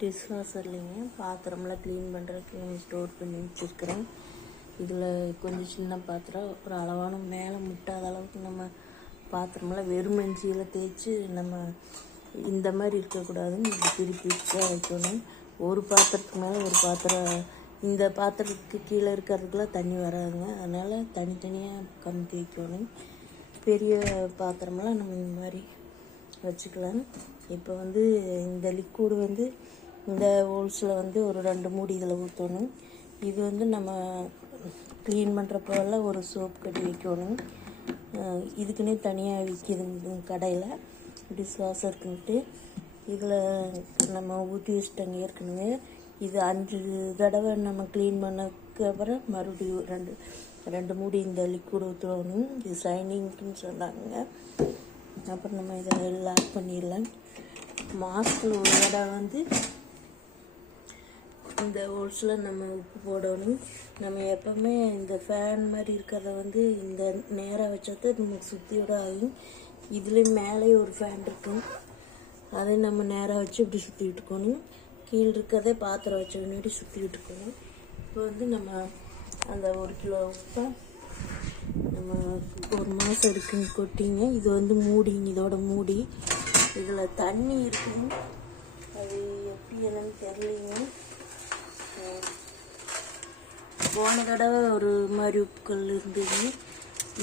Dish வாஷர்லேங்க பாத்திரம்லாம் clean பண்ணுறதுக்கு store பண்ணி வச்சுருக்கிறேன். இதில் கொஞ்சம் சின்ன பாத்திரம் ஒரு அளவான மேலே முட்டாத அளவுக்கு நம்ம பாத்திரமெல்லாம் வெறும் மென்சியில் தேய்ச்சி நம்ம இந்த மாதிரி இருக்கக்கூடாதுன்னு இப்படி பிரிப்பிரிச்சாக வைக்கணும். ஒரு பாத்திரத்துக்கு மேலே ஒரு பாத்திரம் இந்த பாத்திரத்துக்கு கீழே இருக்கிறதுக்கெலாம் தண்ணி வராதுங்க. அதனால் தனித்தனியாக கமுத்தி வைக்கணும். பெரிய பாத்திரமெல்லாம் நம்ம இந்த மாதிரி வச்சுக்கலாம். இப்போ இந்த லிக்விடு இந்த ஹோல்ஸில் ஒரு 2 மூடி இதில் ஊற்றணும். இது நம்ம க்ளீன் பண்ணுறப்பெல்லாம் ஒரு சோப் கட்டி வைக்கணும். இதுக்குன்னே தனியாக விற்கிது கடையில் டிஷ் வாஷருக்குன்ட்டு. இதில் நம்ம ஊற்றி வச்சுட்டோங்க ஏற்கனவே. இது 5 தடவை நம்ம க்ளீன் பண்ணதுக்கு அப்புறம் மறுபடியும் ரெண்டு மூடி இந்த லிக்விட் ஊற்றணும். இது ஷைனிங்க்குன்னு சொன்னாங்க. அப்புறம் நம்ம இதை லாக் பண்ணிடலாம். மாதத்தில் ஒரு தடவை இந்த ஹோல்ஸில் நம்ம உப்பு போடணும். நம்ம எப்போவுமே இந்த ஃபேன் மாதிரி இருக்கிறத இந்த நேராக வச்சாத நமக்கு சுற்றியோட ஆகும். இதுலேயும் மேலே ஒரு ஃபேன் இருக்கும், அதை நம்ம நேராக வச்சு இப்படி சுற்றிக்கிட்டு இருக்கணும். கீழே இருக்கிறதே பாத்திரம் வச்ச முன்னாடி சுற்றிக்கிட்டு இருக்கணும். இப்போ நம்ம அந்த 1 கிலோ உப்பை நம்ம 1 மாதம் இருக்குங்க கொட்டிங்க. இது மூடிங்க, இதோட மூடி. இதில் தண்ணி இருக்குங்க, அது எப்படி என்னன்னு தெரியலைங்க. போன தடவை ஒரு மாதிரி உப்புக்கள் இருந்தது.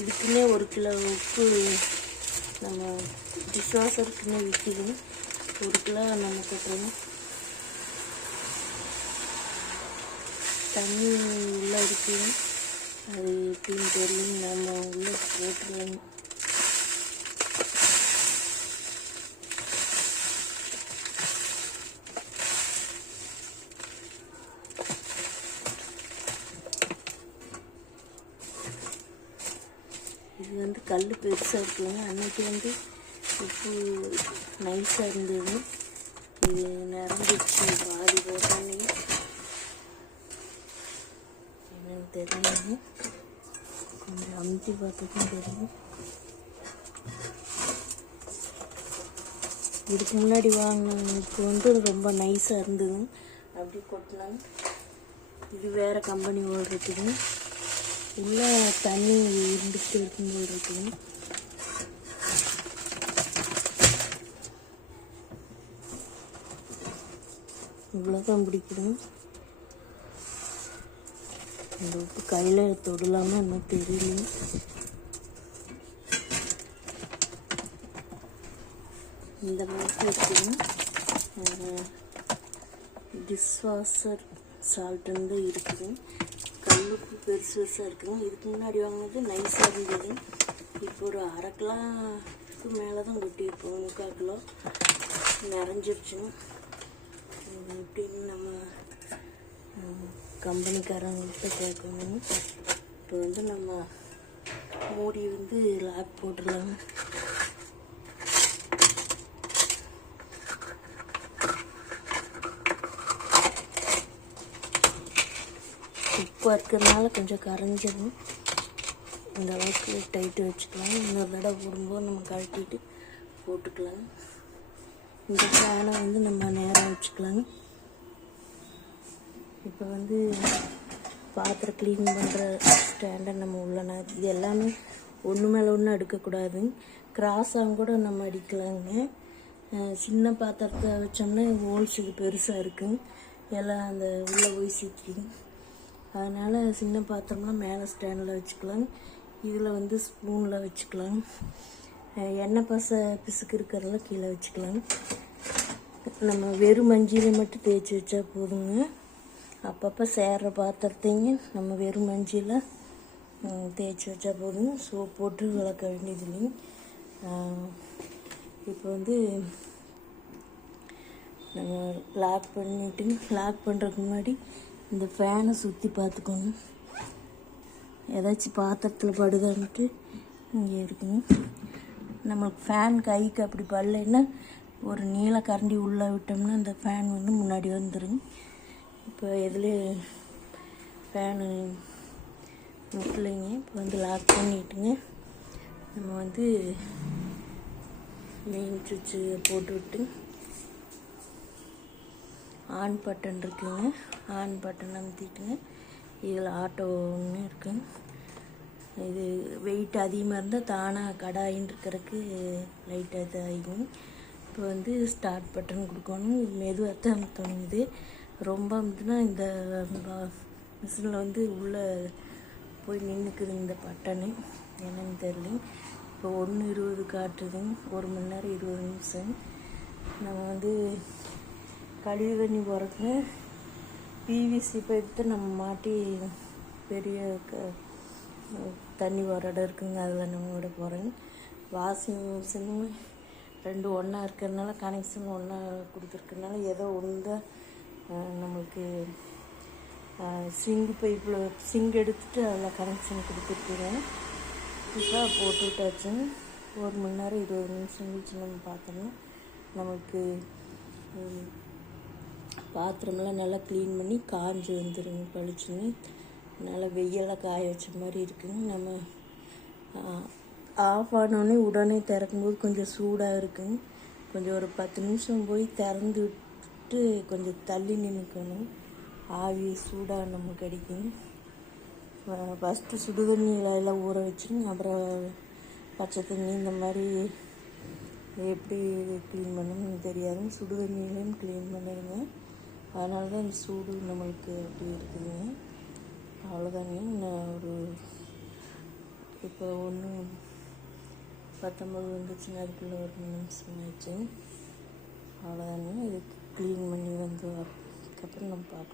இதுக்குன்னே 1 கிலோ உப்பு நம்ம டிஷ் வாஷருக்குன்னே விற்கிது. 1 கிலோ நம்ம கொட்டுறோம். தண்ணி உள்ளே இருக்குது, அது எப்படின்னு தெரியல. நம்ம உள்ளே போட்டுடலாம். இது கல் பெருசாக இருக்குங்க. அன்னைக்கு உப்பு நைஸாக இருந்தது. இது நிறந்துச்சு பாதி போட்டோன்னே. என்னன்னு தெரியல, கொஞ்சம் அமுத்தி பார்த்துக்கும் தெரியும். இதுக்கு முன்னாடி வாங்கினதுக்கு ரொம்ப நைஸாக இருந்தது. அப்படி கொட்டினாங்க. இது வேறு கம்பெனி ஓல் இருக்குதுங்க. உள்ளே தண்ணி இருந்துக்கிட்டு இருக்கும்போது இருக்குதுங்க. இவ்வளோதான் பிடிக்கணும். இந்த உப்பு கையில் தொடலாமல் இன்னும் தெரியல. இந்த மாதிரி இருக்குதுங்க. டிஷ் வாஷர் சால்ட்டு இருக்குது. கல்லுப்பு பெருசு பெருசாக இருக்குதுங்க. இதுக்கு முன்னாடி வாங்கினது நைஸாக இருந்தது. இப்போ ஒரு 1/2 கிலோக்கு மேலே தான் கொட்டியிருப்போம். 3/4 கிலோ நிறைஞ்சிருச்சுங்க. இப்படின்னு நம்ம கம்பெனிக்காரங்கள்கிட்ட கேட்கணும். இப்போ நம்ம மூடி லாக் போட்டுடலாங்க. உப்பு இருக்கிறதுனால கொஞ்சம் கரைஞ்சிடும். இந்த அளவுக்கு டைட்டு வச்சுக்கலாம். இன்னொரு தடவை போடும்போது நம்ம கழட்டிட்டு போட்டுக்கலாம். இந்த ஃபேனை நம்ம நேராக வச்சுக்கலாங்க. இப்போ பாத்திரம் க்ளீன் பண்ணுற ஸ்டாண்டை நம்ம உள்ளன இது எல்லாமே ஒன்று மேலே ஒன்று அடுக்கக்கூடாது. கிராஸாக கூட நம்ம அடிக்கலாங்க. சின்ன பாத்திரத்தை வச்சோம்னா ஹோல்ஸ் இது பெருசாக இருக்குங்க, எல்லாம் அந்த உள்ளே போய் சிக்கிங்க. அதனால் சின்ன பாத்திரம்லாம் மேலே ஸ்டாண்டில் வச்சுக்கலாம். இதில் ஸ்பூனில் வச்சுக்கலாம். எண்ணெய் பிசுக்கு இருக்கிறதெல்லாம் கீழே வச்சுக்கலாம். நம்ம வெறும் மஞ்சியில் மட்டும் தேய்ச்சி வச்சா போதுங்க. அப்பப்போ சேர்ற பாத்திரத்தைங்க நம்ம வெறும் மஞ்சியில் தேய்ச்சி வச்சா போதுங்க. சோப் போட்டு விளக்க வேண்டியது இல்லைங்க. இப்போ நம்ம லாக் பண்ணுறதுக்கு முன்னாடி இந்த ஃபேனை சுற்றி பார்த்துக்கணும். ஏதாச்சும் பாத்திரத்தில் படுதான்ட்டு இங்கே இருக்குங்க. நம்மளுக்கு ஃபேன் கைக்கு அப்படி படலைன்னா ஒரு நீல கரண்டி உள்ளே விட்டோம்னா இந்த ஃபேன் முன்னாடி வந்துடும். இப்போ எதில் ஃபேனு முட்டலைங்க. இப்போ லாக் பண்ணிட்டுங்க நம்ம மெயின் சுவிட்சு போட்டு விட்டு ஆன் பட்டன் இருக்குங்க. ஆன் பட்டன் அமுத்திட்டுங்க இதில் ஆட்டோ ஒன்று இருக்குங்க. இது வெயிட் அதிகமாக இருந்தால் தானாக கடாயின்னு இருக்கிறதுக்கு லைட்டாக இதாகிடும். இப்போ வந்து ஸ்டார்ட் பட்டன் கொடுக்கணும். இது மெதுவாக தான் அமுத்தணும். இது ரொம்ப அமுத்துனா இந்த மிஷினில் வந்து உள்ளே போய் நின்றுக்குது இந்த பட்டனு. என்னன்னு தெரியல. இப்போ 1:20 காட்டுதுங்க. 1 மணி நேரம் 20 நிமிஷம். நம்ம வந்து கழிவு தண்ணி போகிறதுக்கு பிவிசி பைப் தான் நம்ம மாட்டி பெரிய தண்ணி வர இடம் இருக்குங்க. அதில் நம்ம விட போகிறோங்க. வாஷிங் மிஷினும் 2 ஒன்றா இருக்கிறதுனால கனெக்ஷன் ஒன்றா கொடுத்துருக்கறனால ஏதோ ஒன்று தான் நம்மளுக்கு சிங்க் எடுத்துகிட்டு அதில் கனெக்ஷன் கொடுத்துருக்குறேன். இப்போ போட்டு விட்டாச்சுங்க. 1 மணி நேரம் 20 நிமிஷம் கழிச்சு நம்ம பார்த்தோம்னா நமக்கு பாத்திரமெல்லாம் நல்லா க்ளீன் பண்ணி காஞ்சி வந்துடுங்க. பளிச்சுன்னு நல்லா வெயிலாக காய வச்ச மாதிரி இருக்குங்க. நம்ம ஆஃப் ஆனோடனே உடனே திறக்கும்போது கொஞ்சம் சூடாக இருக்குங்க. கொஞ்சம் ஒரு 10 நிமிஷம் போய் திறந்து விட்டு கொஞ்சம் தள்ளி நின்றுக்கணும். ஆவி சூடாக நமக்கு கிடைக்கும். ஃபஸ்ட்டு சுடுதண்ணியில் எல்லாம் ஊற வச்சுருங்க. அப்புறம் பச்சை தண்ணி இந்த மாதிரி எப்படி க்ளீன் பண்ணணும்னு தெரியாதுங்க. சுடுதண்ணியிலையும் க்ளீன் பண்ணிடுங்க. அதனால தான் இந்த சூடு நம்மளுக்கு அப்படி இருக்குதுங்க. அவ்வளோதாங்க. நான் ஒரு இப்போ 1:19 வந்துச்சுங்க. அதுக்குள்ளே 1 நிமிஷம் ஆயிடுச்சு. அவ்வளோதாங்க. இது க்ளீன் பண்ணி வந்து அதுக்கப்புறம் நம்ம பார்க்கலாம்.